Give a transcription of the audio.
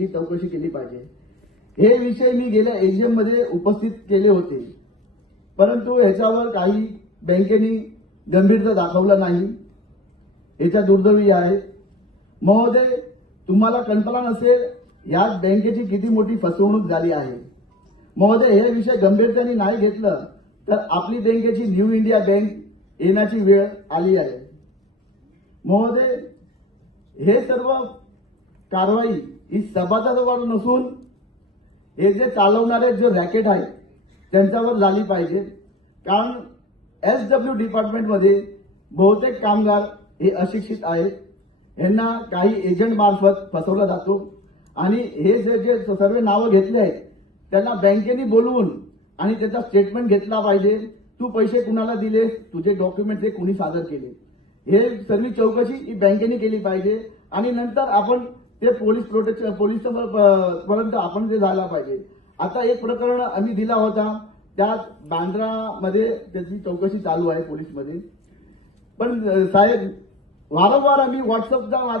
याची चौकशी केली पाहिजे। हे विषय मी गेल्या एजीएम मध्ये उपस्थित केले होते, परंतु याच्यावर काही बँकेने गंभीरता दाखवला नाही। याच्या दुर्दैवी आहे। महोदय, तुम्हाला कल्पना नसेल यात बँकेची किती मोठी फसवणूक झाली आहे। महोदय, हे विषय गंभीरतेने नाही घेतलं तर आपली बँकेची न्यू इंडिया बँक येण्याची वेळ आली आहे। महोदय, हे सर्व कारवाई ही सभासदावर नसून हे जे चालवणारे जो रॅकेट आहे त्यांच्यावर झाली पाहिजे, कारण एसडब्ल्यू डिपार्टमेंटमध्ये बहुतेक कामगार हे अशिक्षित आहेत। यांना काही एजंट मार्फत फसवला जातो आणि हे जे सर्व नावं घेतले आहेत त्यांना बँकेने बोलवून आणि त्याचा स्टेटमेंट घेतला पाहिजे। तू पैसे कुणाला दिले, तुझे डॉक्युमेंट हे कुणी सादर केले, हे सर्व चौकशी ही बँकेने केली पाहिजे आणि नंतर आपण ते पोलीस पर्यंत आपण ते झाला पाहिजे। आता एक प्रकरण आम्ही दिला होता, त्यात बांद्रामध्ये त्याची चौकशी चालू आहे पोलीसमध्ये, पण साहेब वारंवार आम्ही व्हॉट्सअपचा